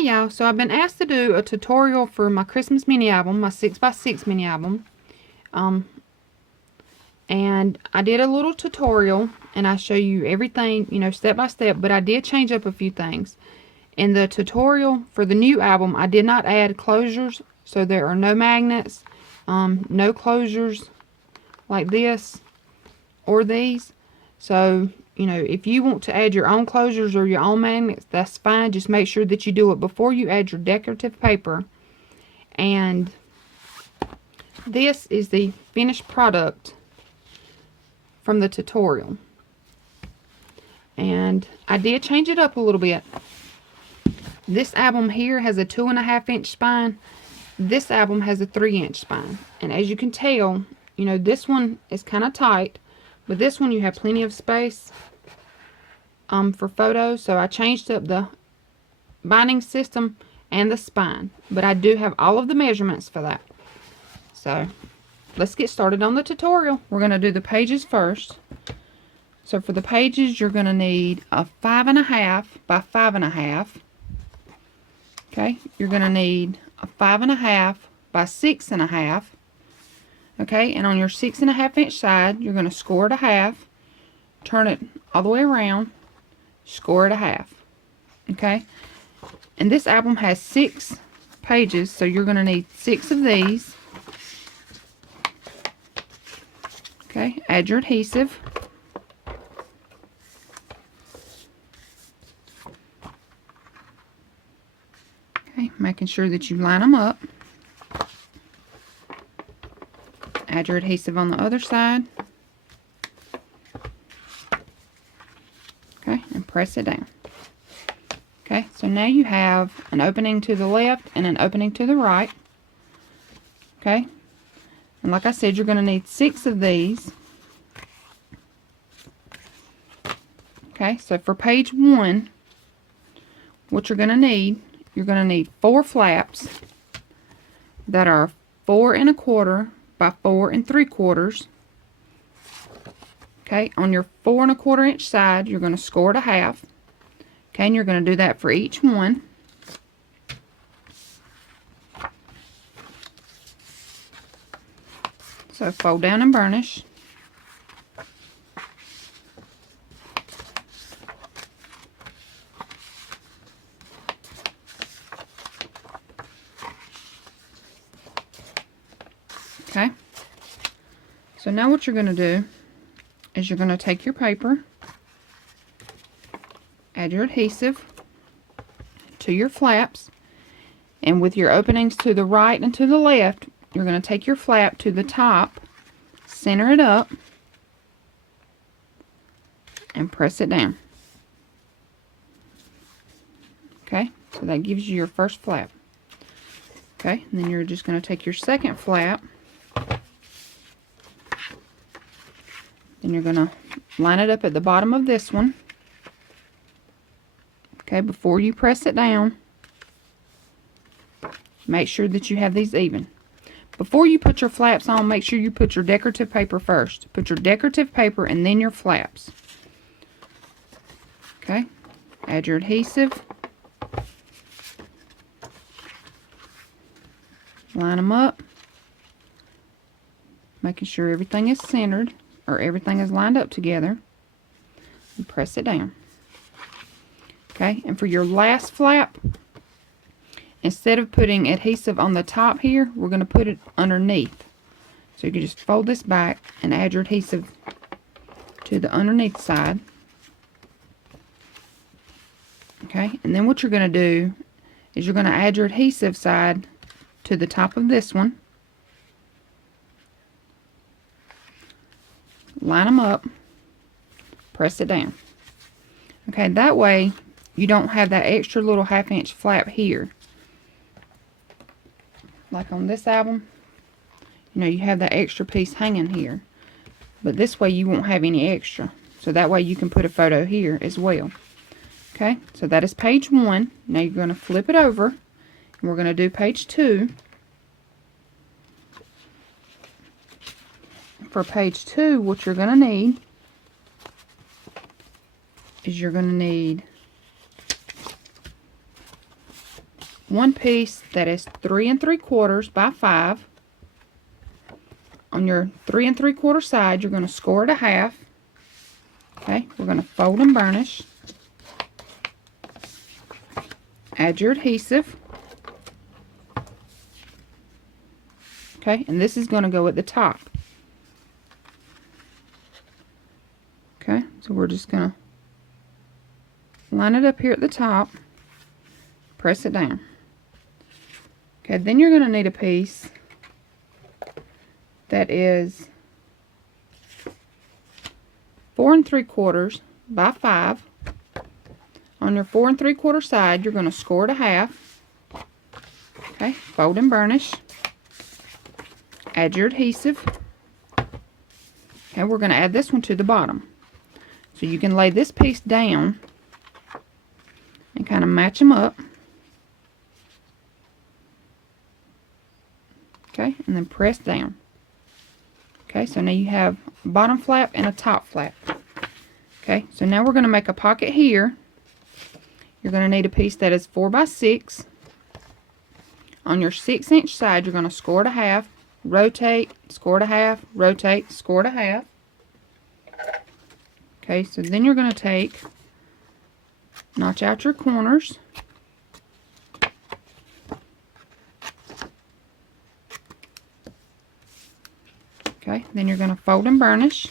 Hey y'all, so I've been asked to do a tutorial for my Christmas mini album, my 6x6 mini album. And I did a little tutorial and I show you everything, you know, step by step, but I did change up a few things. In the tutorial for the new album, I did not add closures, so there are no magnets, no closures like this or these. So, you know, if you want to add your own closures or your own magnets, that's fine. Just make sure that you do it before you add your decorative paper. And this is the finished product from the tutorial. And I did change it up a little bit. This album here has a 2.5-inch spine. This album has a 3-inch spine. And as you can tell, you know, this one is kind of tight, but this one you have plenty of space for photos. So I changed up the binding system and the spine, but I do have all of the measurements for that. So let's get started on the tutorial. We're going to do the pages first. So for the pages, you're going to need a 5.5 by 5.5. Okay, you're going to need a 5.5 by 6.5. Okay, and on your 6.5-inch side, you're going to score it a half, turn it all the way around, score it a half. Okay, and this album has 6 pages, so you're going to need 6 of these. Okay, add your adhesive. Okay, making sure that you line them up. Add your adhesive on the other side. Okay, and press it down. Okay, so now you have an opening to the left and an opening to the right. Okay, and like I said, you're going to need 6 of these. Okay, so for page 1, what you're going to need 4 flaps that are 4 1/4 by 4 3/4. Okay, on your 4 1/4-inch side, you're going to score it a half. Okay, and you're going to do that for each one. So fold down and burnish. Okay, so now what you're going to do is you're going to take your paper, add your adhesive to your flaps, and with your openings to the right and to the left, you're going to take your flap to the top, center it up, and press it down. Okay, so that gives you your first flap. Okay, and then you're just going to take your second flap, then you're going to line it up at the bottom of this one. Okay, before you press it down, make sure that you have these even. Before you put your flaps on, make sure you put your decorative paper first. Put your decorative paper and then your flaps. Okay, add your adhesive. Line them up. Making sure everything is centered or everything is lined up together. And press it down. Okay, and for your last flap, instead of putting adhesive on the top here, we're going to put it underneath. So you can just fold this back and add your adhesive to the underneath side. Okay, and then what you're going to do is you're going to add your adhesive side to the top of this one. Line them up. Press it down. Okay, that way you don't have that extra little 1/2-inch flap here. Like on this album, you know, you have that extra piece hanging here. But this way you won't have any extra. So that way you can put a photo here as well. Okay, so that is page 1. Now you're going to flip it over. And we're going to do page 2. For page 2, what you're going to need is you're going to need one piece that is 3 3/4 by 5. On your 3 3/4 side, you're going to score it a half. Okay, we're going to fold and burnish. Add your adhesive. Okay, and this is going to go at the top. Okay, so we're just going to line it up here at the top, press it down. Okay, then you're going to need a piece that is 4 3/4 by 5. On your 4 3/4 side, you're going to score it a half. Okay, fold and burnish. Add your adhesive. Okay, we're going to add this one to the bottom. So you can lay this piece down and kind of match them up. Okay, and then press down. Okay, so now you have a bottom flap and a top flap. Okay, so now we're going to make a pocket here. You're going to need a piece that is 4 by 6. On your 6-inch side, you're going to score it a half, rotate, score it a half, rotate, score it a half. Okay, so then you're going to notch out your corners. Okay, then you're going to fold and burnish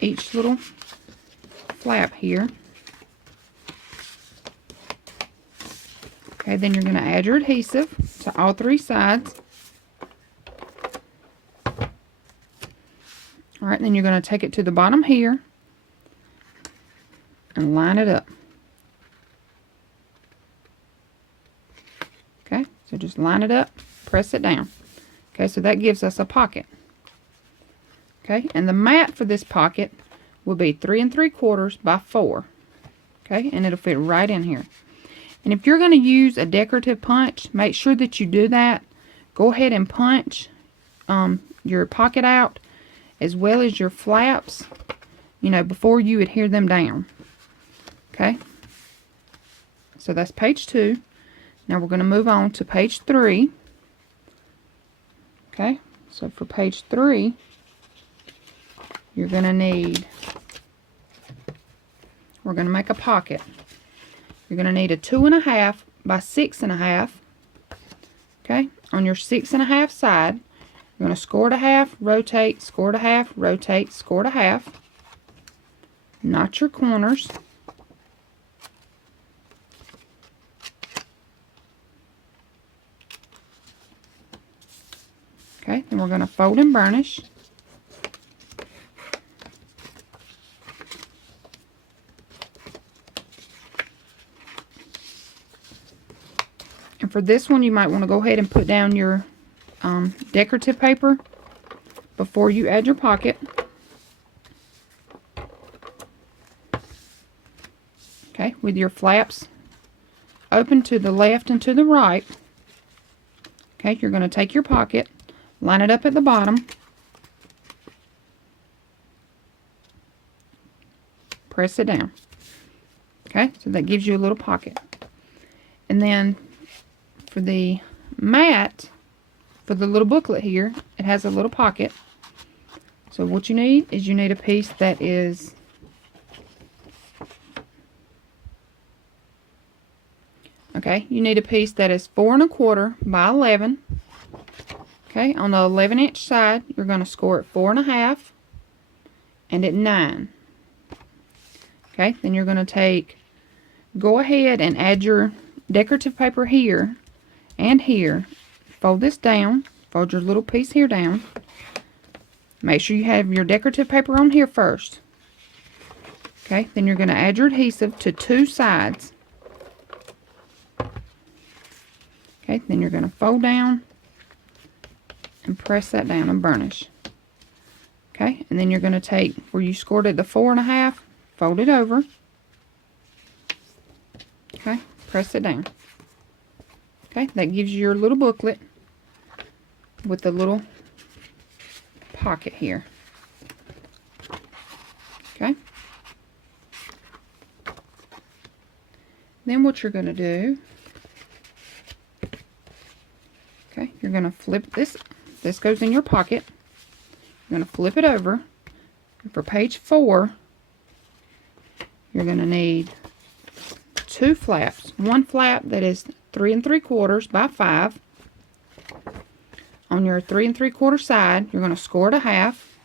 each little flap here. Okay, then you're going to add your adhesive to all 3 sides. Alright, then you're going to take it to the bottom here and line it up. Okay, so just line it up, press it down. Okay, so that gives us a pocket. Okay, and the mat for this pocket will be 3 3/4 by 4. Okay, and it'll fit right in here. And if you're going to use a decorative punch, make sure that you do that. Go ahead and punch your pocket out as well as your flaps, you know, before you adhere them down. Okay, so that's page 2. Now we're going to move on to page 3. Okay, so for page 3, you're going to need, we're going to make a pocket. You're going to need a 2.5 by 6.5. Okay, on your 6.5 side, you're going to score it a half, rotate, score it a half, rotate, score it a half. Notch your corners. Okay, then we're going to fold and burnish. And for this one, you might want to go ahead and put down your decorative paper before you add your pocket. Okay, with your flaps open to the left and to the right. Okay, you're going to take your pocket, line it up at the bottom, press it down. Okay, so that gives you a little pocket. And then for the mat, for the little booklet here, it has a little pocket. So what you need is you need a piece that is you need a piece that is 4 1/4 by 11. Okay, on the 11-inch side, you're going to score it 4 1/2 and at 9. Okay, then you're going to go ahead and add your decorative paper here and here. Fold this down, fold your little piece here down. Make sure you have your decorative paper on here first. Okay, then you're going to add your adhesive to 2 sides. Okay, then you're going to fold down and press that down and burnish. Okay, and then you're going to take where you scored it the 4 1/2, fold it over. Okay, press it down. Okay, that gives you your little booklet with the little pocket here. Okay. Then what you're going to do, okay, you're going to flip this. This goes in your pocket. You're going to flip it over. And for page 4, you're going to need 2 flaps. One flap that is 3 3/4 by 5. On your 3 3/4 side, you're going to score it a half,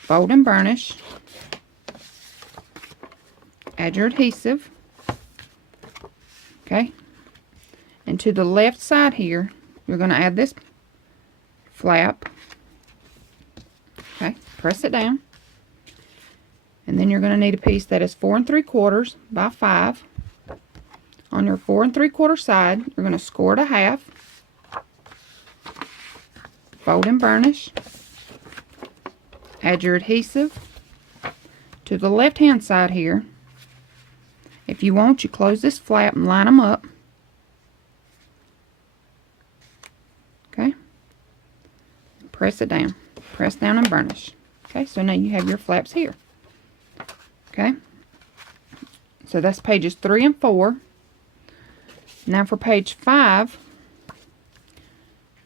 fold and burnish, add your adhesive, okay, and to the left side here, you're going to add this flap, okay, press it down, and then you're going to need a piece that is 4 3/4 by 5. On your 4 3/4 side, you're going to score it a half, fold and burnish, add your adhesive. To the left hand side here, if you want, you close this flap and line them up, okay, press it down, press down and burnish, okay, so now you have your flaps here, okay, so that's pages 3 and 4. Now for page 5,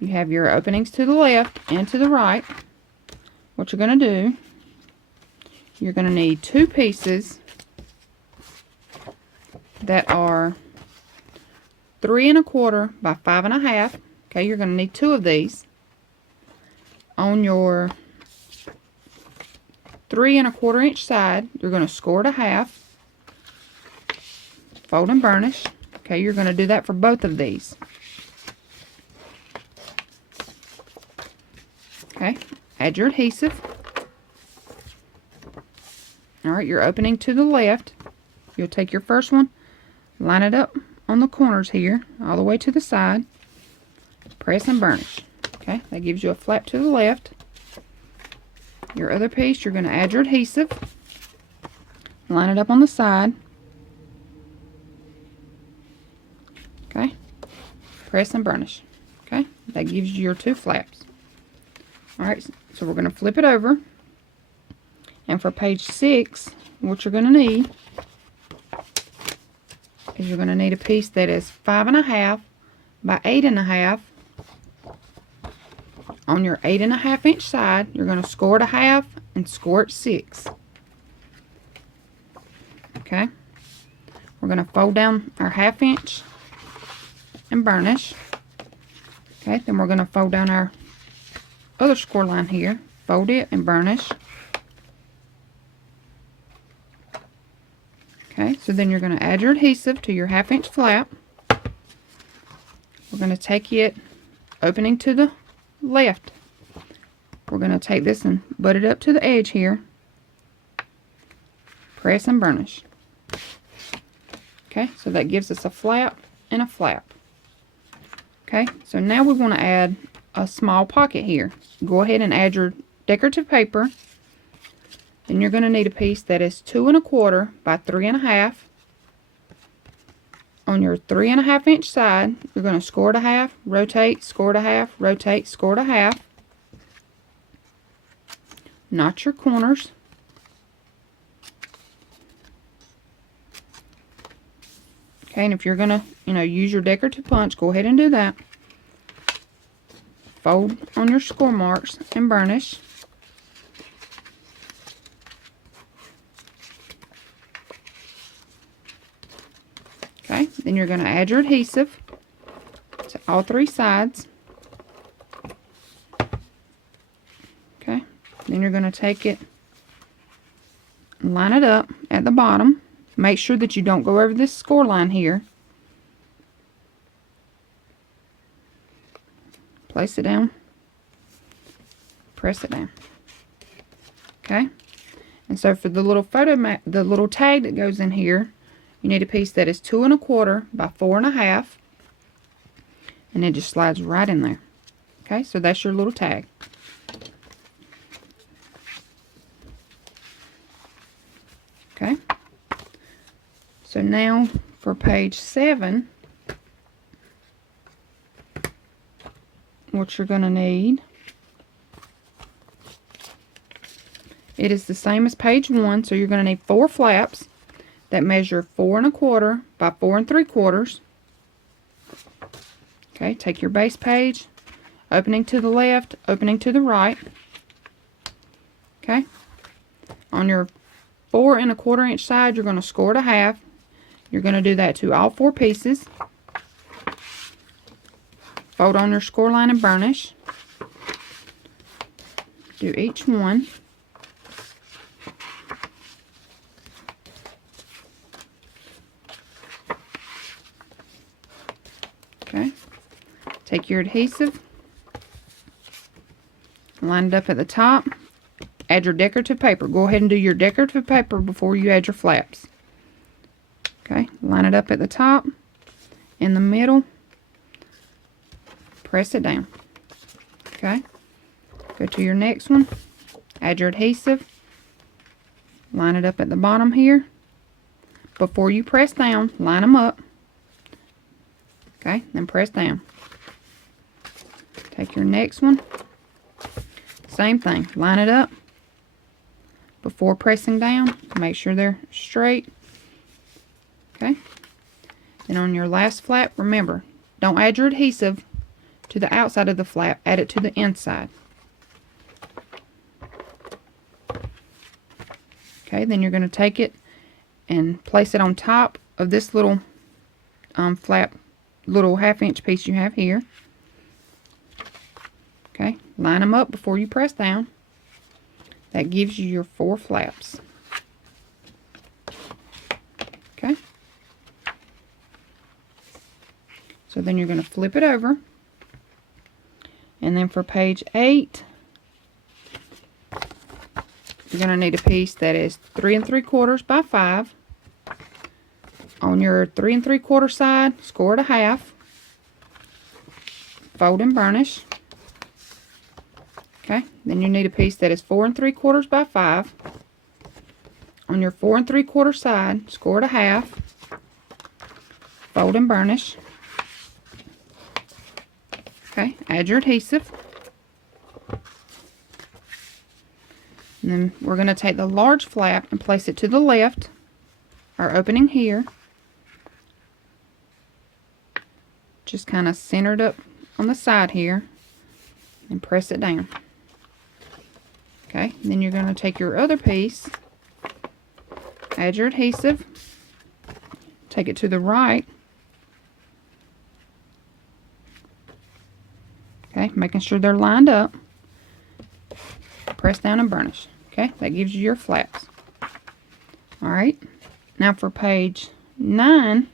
you have your openings to the left and to the right. What you're going to do, you're going to need 2 pieces that are 3 1/4 by 5 1/2. Okay, you're going to need 2 of these. On your 3 1/4 inch side, you're going to score it a half, fold and burnish. Okay, you're going to do that for both of these. Okay, add your adhesive. Alright, your opening to the left, you'll take your first one, line it up on the corners here, all the way to the side, press and burnish. Okay, that gives you a flap to the left. Your other piece, you're going to add your adhesive, line it up on the side, okay, press and burnish. Okay, that gives you your 2 flaps. Alright, so we're going to flip it over, and for page 6, what you're going to need is you're going to need a piece that is 5 1/2 by 8 1/2. On your 8 1/2 inch side, you're going to score it a half and score it 6. Okay, we're going to fold down our 1/2 inch and burnish. Okay, then we're going to fold down our other score line here, fold it and burnish. Okay, so then you're going to add your adhesive to your 1/2 inch flap. We're going to take it opening to the left. We're going to take this and butt it up to the edge here. Press and burnish. Okay, so that gives us a flap and a flap. Okay, so now we want to add a small pocket here. Go ahead and add your decorative paper. Then you're going to need a piece that is 2 1/4 by 3 1/2. On your 3 1/2 inch side, you're going to score it a half, rotate, score it a half, rotate, score it a half. Notch your corners. Okay, and if you're going to, use your decorative punch, go ahead and do that. Fold on your score marks and burnish. Okay, then you're going to add your adhesive to all 3 sides. Okay, then you're going to take it and line it up at the bottom. Make sure that you don't go over this score line here. Place it down. Press it down. Okay, and so for the little the little tag that goes in here, you need a piece that is 2 1/4 by 4 1/2, and it just slides right in there. Okay, so that's your little tag. Okay, so now for page 7, what you're going to need, it is the same as page 1, so you're going to need 4 flaps. that measure 4 1/4 by 4 3/4. Okay, take your base page, opening to the left, opening to the right. Okay, on your 4 1/4 inch side, you're going to score it a half. You're going to do that to all 4 pieces. Fold on your score line and burnish. Do each one. Okay, take your adhesive, line it up at the top, add your decorative paper. Go ahead and do your decorative paper before you add your flaps. Okay, line it up at the top, in the middle, press it down. Okay, go to your next one, add your adhesive, line it up at the bottom here. Before you press down, line them up. Okay, then press down. Take your next one, same thing, line it up. Before pressing down, make sure they're straight. Okay, and on your last flap, remember, don't add your adhesive to the outside of the flap, add it to the inside. Okay, then you're going to take it and place it on top of this little flap, little 1/2 inch piece you have here. Okay, line them up before you press down. That gives you your 4 flaps. Okay, so then you're going to flip it over, and then for page 8, you're going to need a piece that is 3 3/4 by 5. On your 3 3/4 side, score it a half. Fold and burnish. Okay, then you need a piece that is 4 3/4 by 5. On your 4 3/4 side, score it a half. Fold and burnish. Okay, add your adhesive. And then we're going to take the large flap and place it to the left, our opening here. Just kind of centered up on the side here, and press it down. Okay, then you're going to take your other piece, add your adhesive, take it to the right. Okay, making sure they're lined up. Press down and burnish. Okay, that gives you your flaps. Alright, now for page 9,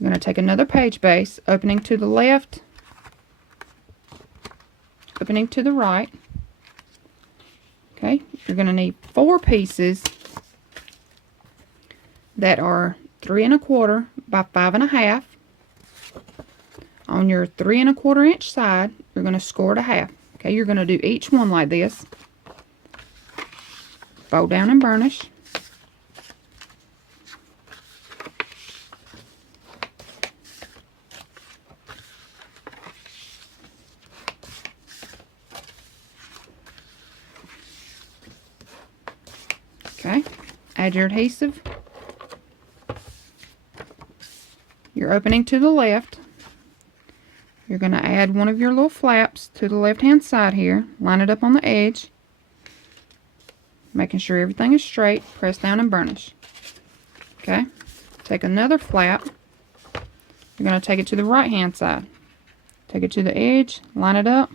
I'm going to take another page base, opening to the left, opening to the right. Okay, you're going to need 4 pieces that are 3 1/4 by 5 1/2. On your 3 1/4 inch side, you're going to score it a half. Okay, you're going to do each one like this. Fold down and burnish. Okay, add your adhesive. You're opening to the left. You're going to add one of your little flaps to the left hand side here. Line it up on the edge. Making sure everything is straight. Press down and burnish. Okay, take another flap. You're going to take it to the right hand side. Take it to the edge. Line it up.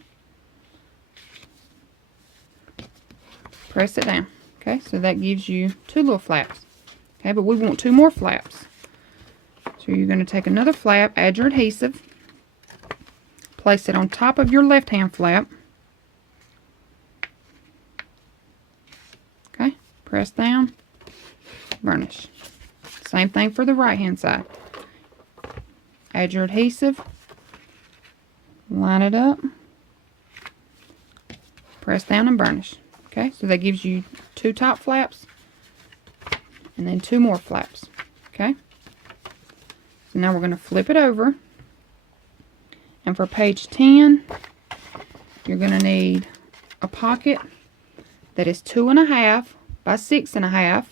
Press it down. Okay, so that gives you 2 little flaps. Okay, but we want 2 more flaps. So you're going to take another flap, add your adhesive, place it on top of your left hand flap. Okay, press down, burnish. Same thing for the right hand side. Add your adhesive, line it up, press down and burnish. Okay, so that gives you 2 top flaps and then 2 more flaps. Okay, so now we're going to flip it over, and for page 10 you're going to need a pocket that is 2 1/2 by 6 1/2.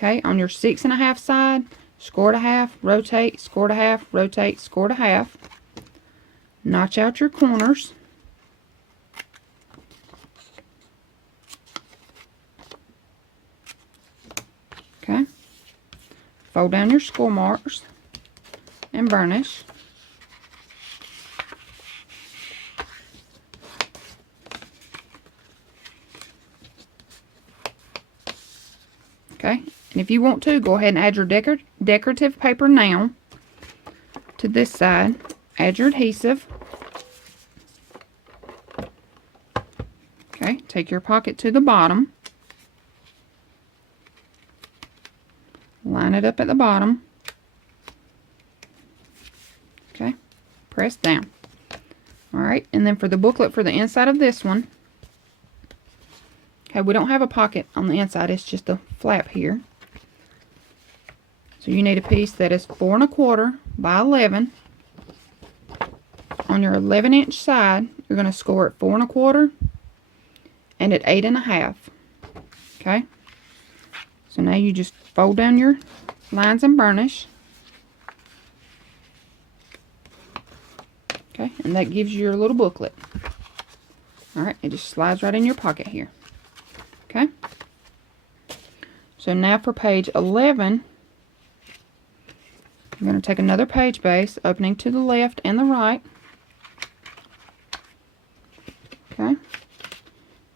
Okay, on your 6 1/2 side, score it a half, rotate, score it a half, rotate, score it a half. Notch out your corners. Okay. Fold down your score marks and burnish. Okay, and if you want to, go ahead and add your decorative paper now to this side. Add your adhesive. Okay, take your pocket to the bottom. Line it up at the bottom. Okay, press down. Alright, and then for the booklet for the inside of this one, okay, we don't have a pocket on the inside, it's just a flap here. So you need a piece that is 4 1/4 by 11. On your 11-inch side, you're going to score at 4 1/4 and at 8 1/2. Okay, so now you just fold down your lines and burnish. Okay, and that gives you your little booklet. Alright, it just slides right in your pocket here. Okay, so now for page 11, you're going to take another page base, opening to the left and the right. Okay,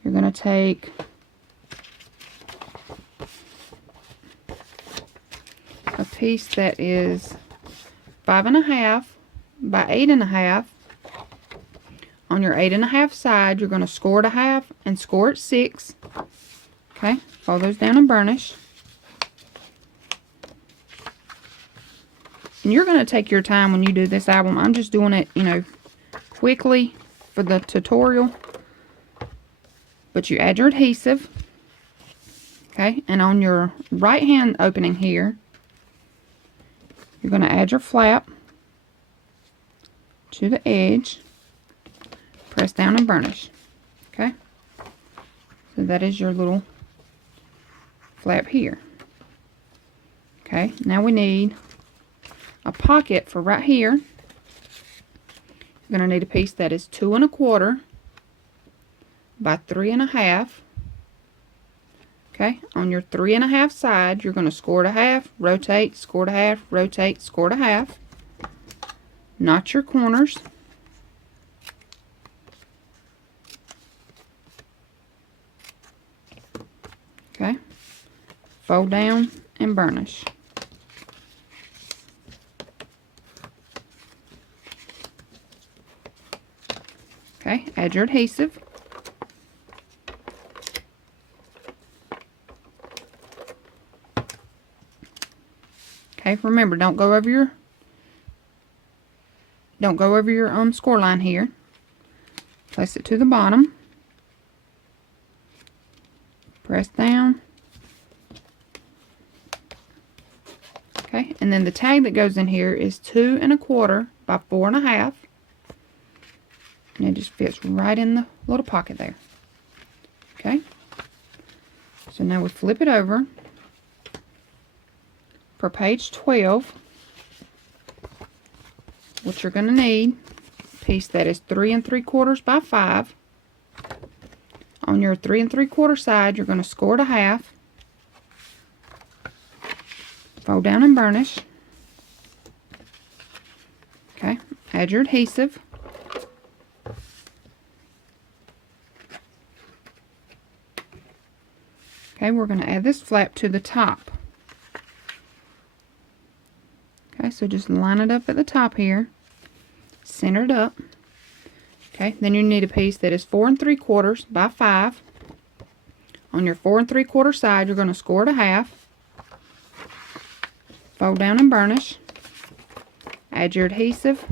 you're going to take a piece that is 5 1/2 by 8 1/2. On your 8 1/2 side, you're going to score it a half and score it 6. Okay, fold those down and burnish. And you're going to take your time when you do this album. I'm just doing it, quickly for the tutorial. But you add your adhesive. Okay, and on your right hand opening here, you're going to add your flap to the edge. Press down and burnish. Okay, so that is your little flap here. Okay, now we need a pocket for right here. You're going to need a piece that is 2 1/4 by 3 1/2. Okay, on your 3 1/2 side, you're going to score it a half, rotate, score it a half, rotate, score it a half. Notch your corners. Okay, fold down and burnish. Okay, add your adhesive. Okay, remember, don't go over your score line here. Place it to the bottom. Press down. Okay, and then the tag that goes in here is 2 1/4 by 4 1/2. And it just fits right in the little pocket there. Okay, so now we flip it over. For page 12, what you're going to need, a piece that is 3 3/4 by 5. On your 3 3/4 side, you're going to score it a half. Fold down and burnish. Okay, add your adhesive. Okay, we're going to add this flap to the top. Okay, so just line it up at the top here. Center it up. Okay, then you need a piece that is 4 3/4 by 5. On your 4 3/4 side, you're going to score it a half. Fold down and burnish. Add your adhesive.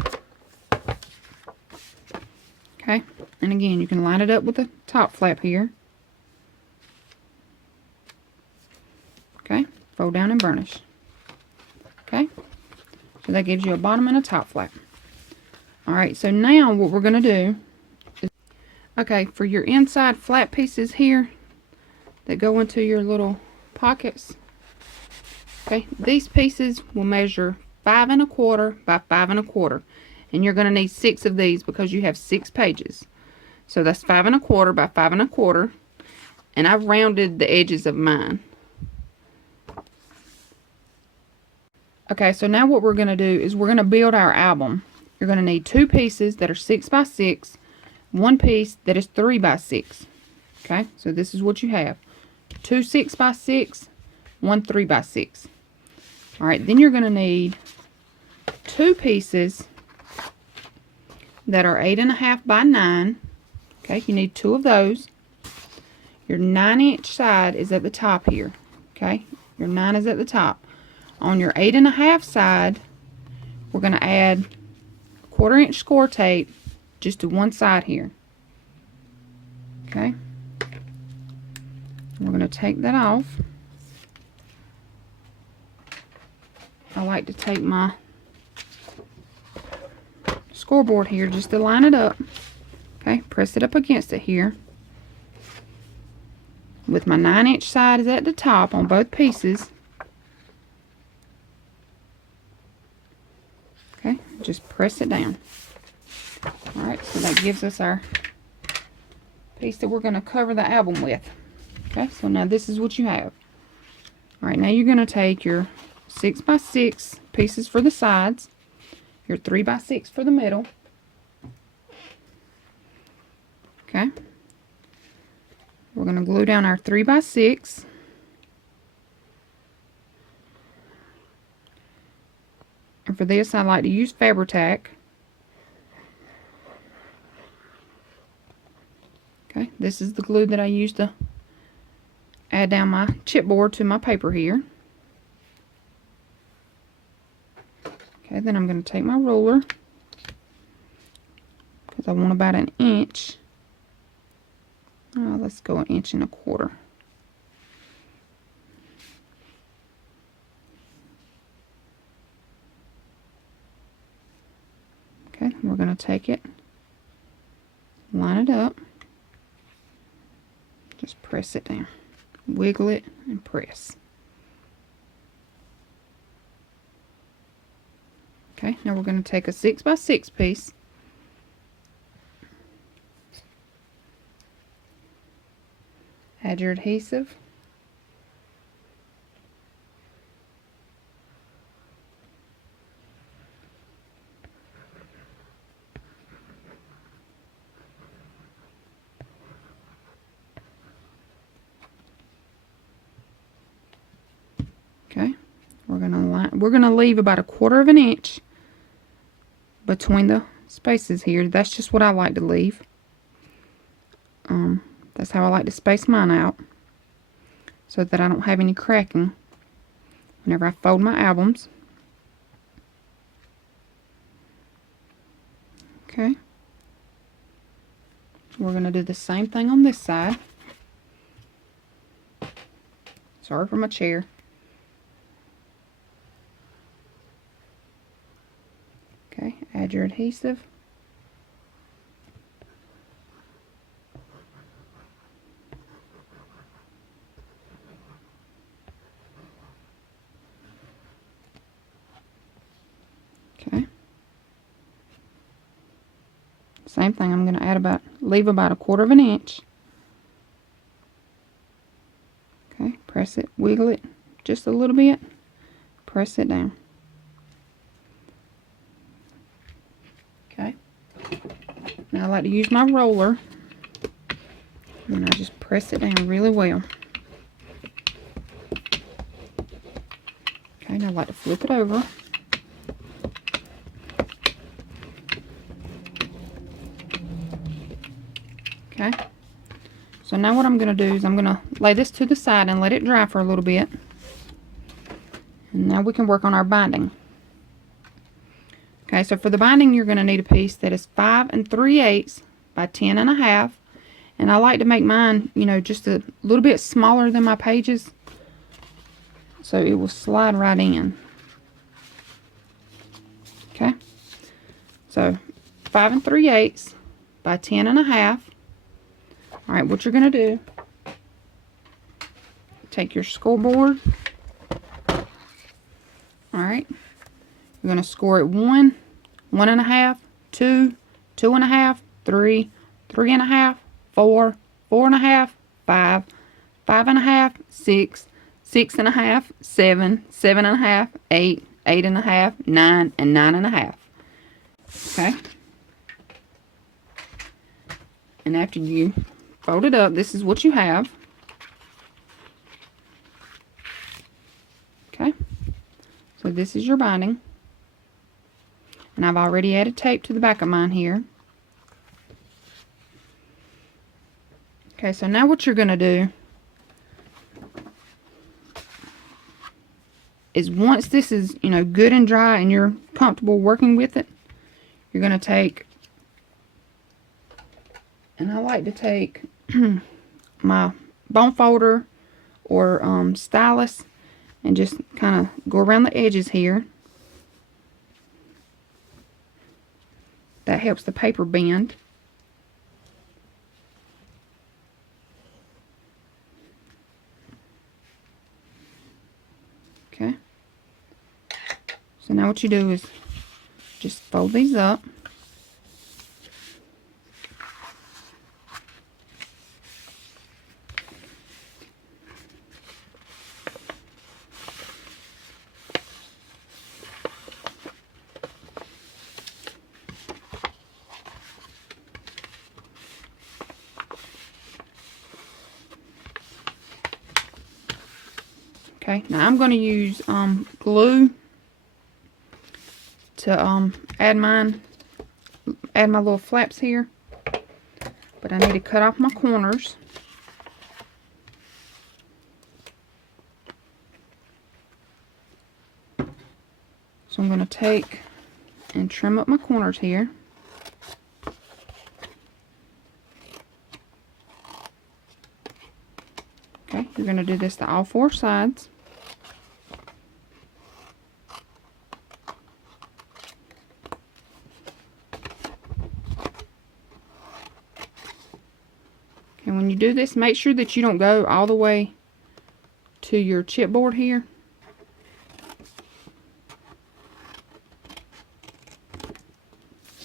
Okay, and again, you can line it up with the top flap here. Okay, fold down and burnish. Okay, so that gives you a bottom and a top flap. Alright, so now what we're going to do is, okay, for your inside flap pieces here that go into your little pockets, Okay, these pieces will measure 5 1/4 by 5 1/4, and you're going to need 6 of these because you have 6 pages. So that's 5 1/4 by 5 1/4, and I've rounded the edges of mine. Okay, so now what we're going to do is we're going to build our album. You're going to need 2 pieces that are 6 by 6, 1 piece that is 3 by 6. Okay, so this is what you have. 2 6 by 6, 1 3 by 6. Alright, then you're going to need 2 pieces that are 8 1/2 by 9. Okay, you need 2 of those. Your 9-inch side is at the top here. Okay, your 9 is at the top. On your 8 1/2 side, we're going to add 1/4 inch score tape just to one side here. Okay, we're going to take that off. I like to take my scoreboard here just to line it up. Okay, press it up against it here. With my 9-inch side is at the top on both pieces. Okay, just press it down. Alright, so that gives us our piece that we're going to cover the album with. Okay, so now this is what you have. Alright, now you're going to take your 6 by 6 pieces for the sides, your 3 by 6 for the middle. Okay, we're going to glue down our 3 by 6. And for this, I like to use Fabri-Tac. Okay, this is the glue that I use to add down my chipboard to my paper here. Okay, then I'm going to take my ruler, because I want about 1 inch. Oh, let's go 1 1/4 inches. Okay, we're going to take it, line it up, just press it down, wiggle it, and press. Okay, now we're going to take a 6 by 6 piece, add your adhesive, okay, we're gonna leave about 1/4 inch between the spaces here. That's just what I like to leave. That's how I like to space mine out, so that I don't have any cracking whenever I fold my albums. Okay, we're going to do the same thing on this side. Sorry for my chair. Okay, add your adhesive. Okay. Same thing, I'm going to leave about 1/4 inch. Okay, press it, wiggle it just a little bit, press it down. Okay, now I like to use my roller, and I just press it down really well. Okay, now I like to flip it over. Okay, so now what I'm going to do is I'm going to lay this to the side and let it dry for a little bit. And now we can work on our binding. Okay, so for the binding you're going to need a piece that is 5 3/8 by 10 1/2. And I like to make mine, you know, just a little bit smaller than my pages, so it will slide right in. Okay, so 5 3/8 by 10 1/2. Alright, what you're going to do, take your scoreboard, We're going to score it 1, 1.5, 2, 2.5, 3, 3.5, 4, 4.5, 5, 5.5, 6, 6.5, 7, 7.5, 8, 8.5, 9, and 9.5. Okay. And after you fold it up, this is what you have. Okay. So this is your binding. And I've already added tape to the back of mine here. Okay, so now what you're going to do is once this is, you know, good and dry and you're comfortable working with it, you're going to take, and I like to take my bone folder or stylus and just kind of go around the edges here. That helps the paper bend. Okay. So now what you do is just fold these up. Okay, now I'm going to use glue to add my little flaps here, but I need to cut off my corners. So I'm going to take and trim up my corners here. Okay, you're going to do this to all 4 sides. And when you do this, make sure that you don't go all the way to your chipboard here.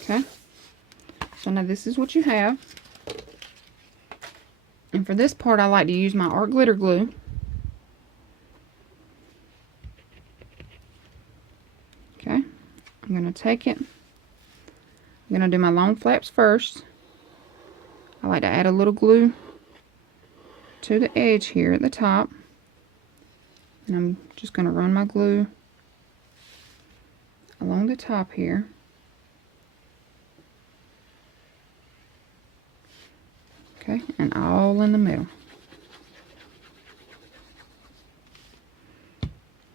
Okay, so now this is what you have. And for this part, I like to use my art glitter glue. Okay, I'm going to take it. I'm going to do my long flaps first. I like to add a little glue to the edge here at the top. And I'm just going to run my glue along the top here. Okay, and all in the middle.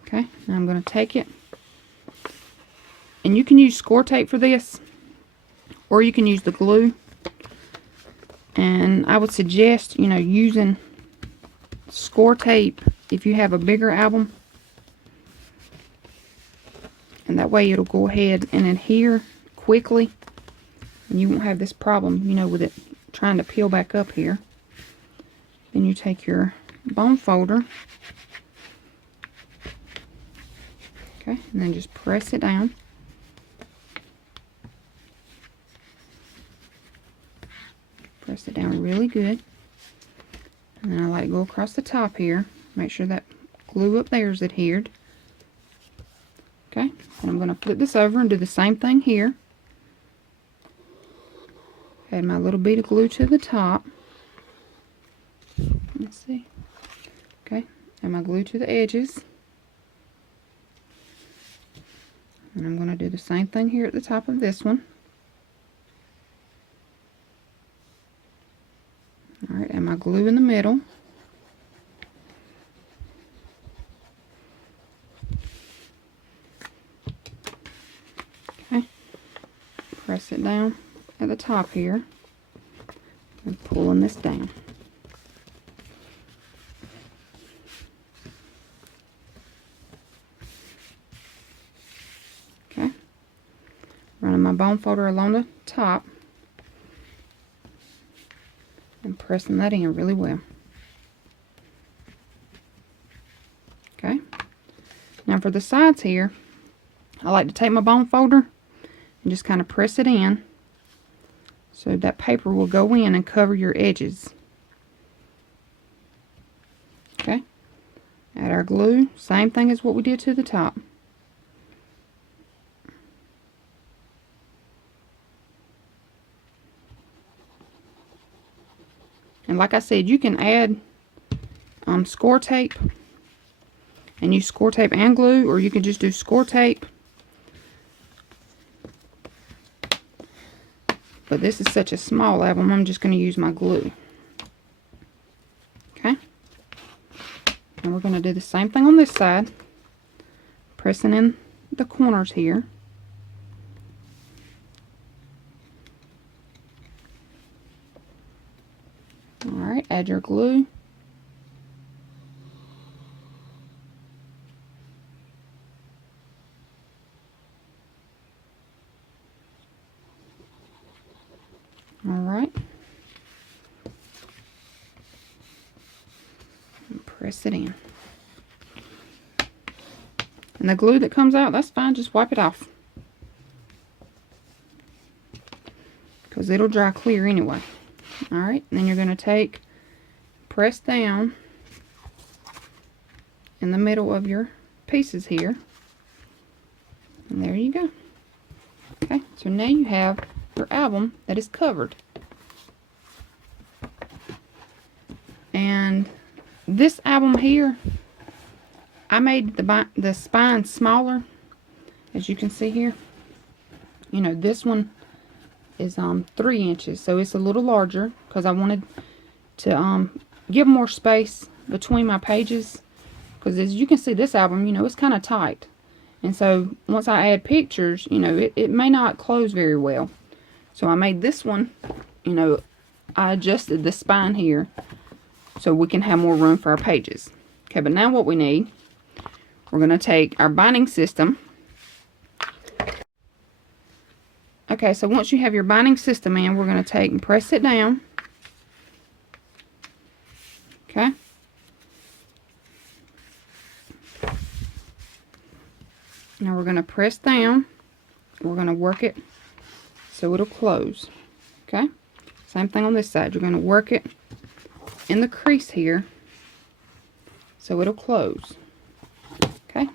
Okay, now I'm going to take it. And you can use score tape for this, or you can use the glue. And I would suggest, you know, using score tape if you have a bigger album. And that way it'll go ahead and adhere quickly. And you won't have this problem, you know, with it trying to peel back up here. Then you take your bone folder. Okay, and then just press it down. Press it down really good. And then I like to go across the top here. Make sure that glue up there is adhered. Okay, and I'm going to flip this over and do the same thing here. Add my little bead of glue to the top. Let's see. Okay, and my glue to the edges. And I'm going to do the same thing here at the top of this one. Alright, and my glue in the middle. Okay, press it down at the top here and pulling this down. Okay, running my bone folder along the top and pressing that in really well. Okay, now for the sides here, I like to take my bone folder and just kind of press it in so that paper will go in and cover your edges. Okay, add our glue, same thing as what we did to the top. And like I said, you can add score tape and use score tape and glue, or you can just do score tape. But this is such a small album, I'm just going to use my glue. Okay. And we're going to do the same thing on this side. Pressing in the corners here. Alright, add your glue. Alright. And press it in. And the glue that comes out, that's fine, just wipe it off. Because it'll dry clear anyway. Alright, then you're going to press down in the middle of your pieces here. And there you go. Okay, so now you have your album that is covered. And this album here, I made the spine smaller, as you can see here. You know, this one is 3 inches, so it's a little larger because I wanted to give more space between my pages, because as you can see, this album, you know, it's kind of tight, and so once I add pictures, you know, it may not close very well. So I made this one, you know, I adjusted the spine here so we can have more room for our pages. Okay, but now what we need, we're going to take our binding system. Okay, so once you have your binding system in, we're going to take and press it down. Okay. Now we're going to press down. We're going to work it so it'll close. Okay. Same thing on this side. You're going to work it in the crease here so it'll close. Okay.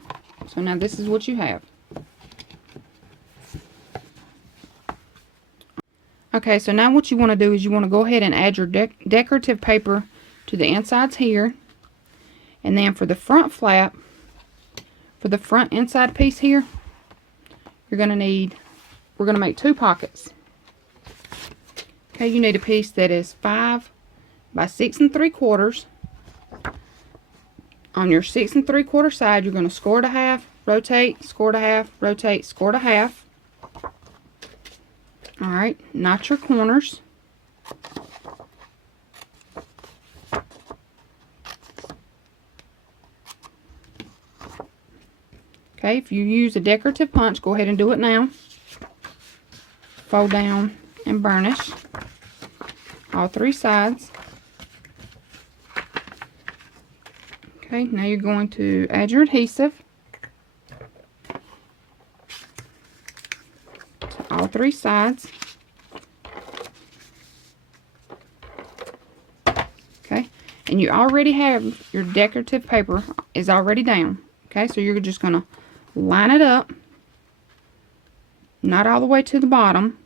So now this is what you have. Okay, so now what you want to do is you want to go ahead and add your decorative paper to the insides here. And then for the front flap, for the front inside piece here, you're going to need, we're going to make 2 pockets. Okay, you need a piece that is 5 by 6 3/4. On your 6 3/4 side, you're going to score it a half, rotate, score it a half, rotate, score it a half. Alright, notch your corners. Okay, if you use a decorative punch, go ahead and do it now. Fold down and burnish all 3 sides. Okay, now you're going to add your adhesive to all 3 sides. Okay, and you already have your decorative paper is already down. Okay, so you're just going to line it up, not all the way to the bottom,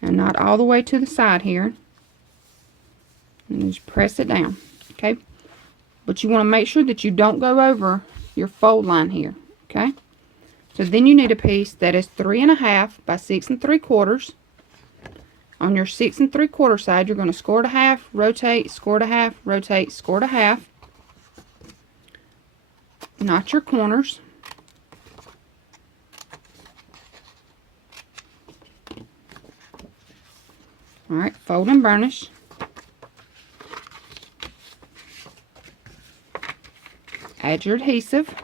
and not all the way to the side here, and just press it down. Okay, but you want to make sure that you don't go over your fold line here. Okay, so then you need a piece that is 3 1/2 by 6 3/4. On your 6 3/4 side, you're going to score it a half, rotate, score it a half, rotate, score it a half. Notch your corners. Alright, fold and burnish. Add your adhesive.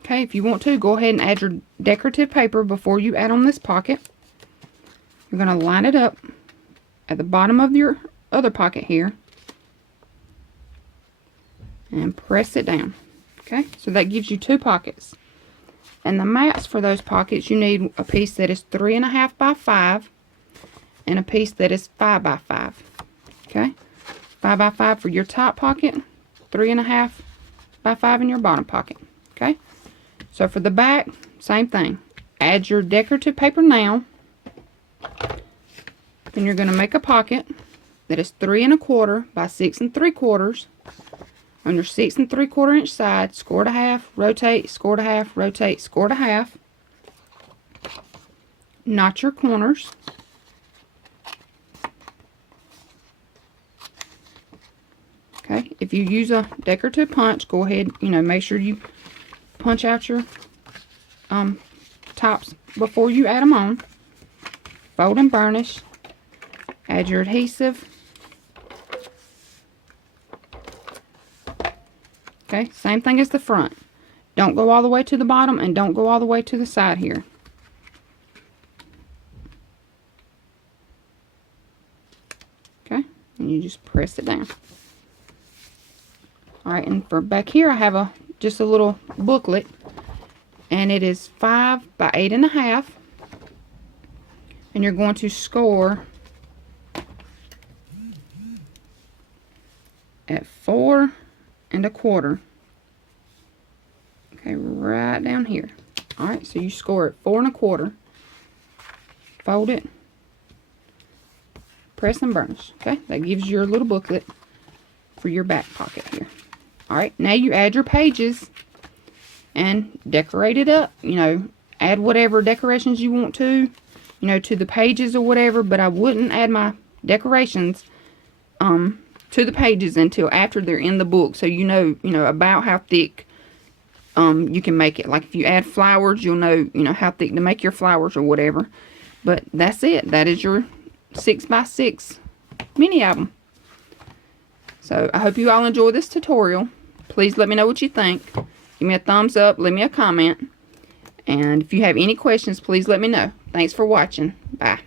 Okay, if you want to, go ahead and add your decorative paper before you add on this pocket. You're going to line it up at the bottom of your other pocket here. and press it down. Okay, so that gives you 2 pockets. And the mats for those pockets, you need a piece that is 3.5 by 5 and a piece that is 5 by 5. Okay, 5 by 5 for your top pocket, 3.5 by 5 in your bottom pocket. Okay, so for the back, same thing. Add your decorative paper now. Then you're going to make a pocket that is 3.25 by 6 3/4. On your 6 3/4 inch side, score to half, rotate, score to half, rotate, score to half. Notch your corners. Okay, if you use a decorative punch, go ahead, make sure you punch out your tops before you add them on. Fold and burnish. Add your adhesive. Okay, same thing as the front. Don't go all the way to the bottom and don't go all the way to the side here. Okay, and you just press it down. Alright, and for back here I have just a little booklet, and it is 5 by 8.5, and you're going to score at 4 1/4. Okay, right down here. Alright, so you score at 4 1/4. Fold it. Press and burnish. Okay, that gives you your little booklet for your back pocket here. Alright, now you add your pages and decorate it up. Add whatever decorations you want to, to the pages or whatever, but I wouldn't add my decorations to the pages until after they're in the book, so you know about how thick you can make it. Like if you add flowers, you'll know how thick to make your flowers or whatever. But that's it. That is your 6 by 6 mini album. So I hope you all enjoy this tutorial. Please let me know what you think. Give me a thumbs up, leave me a comment, and if you have any questions, please let me know. Thanks for watching. Bye.